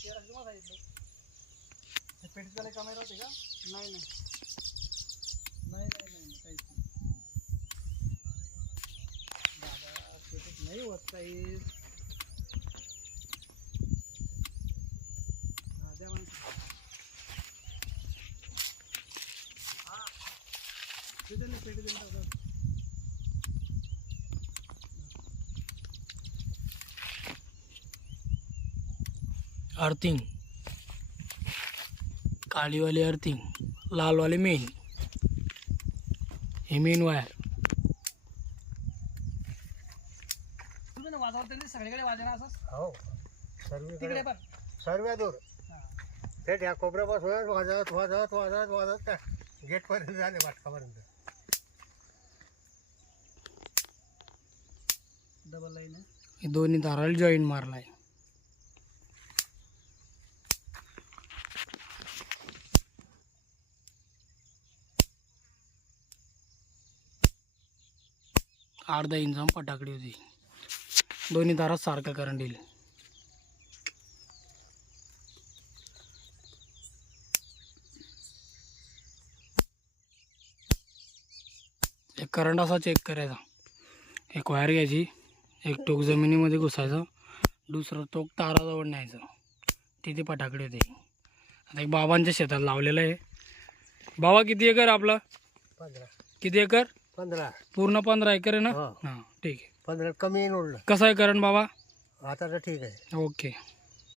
नहीं कमेर होते का अर्थिंग काळीवाली अर्थिंग लालवाले मेन हे मेन वायर सगळीकडे असंच? हो. तिकडे सर्वीकडे पण सर्व दूर. ते ह्या कोपऱ्यापासून वाजत वाजत वाजत वाजत त्या गेटपर्यंत झाले वाटकापर्यंत डबल लाईन हे दोन्ही दाराला जॉईन मारलाय. अर्धा इंच पटाकडी होती. दोन्ही दारात सारखं करंट येईल एक करंट असा चेक करायचा. एक वायर घ्यायची एक टोक जमिनीमध्ये घुसायचं दुसरं टोक ताराजवळ न्यायचं. तिथे पटाकडे होते. आता एक बाबांच्या शेतात लावलेलं आहे. बाबा किती एकर आपलं? किती एकर? पंधरा. पूर्ण पंधरा एकर आहे ना? हो. हां ठीक आहे. पंधरा कमी उरलं. कसं आहे करंट बाबा? आता तर ठीक आहे. ओके.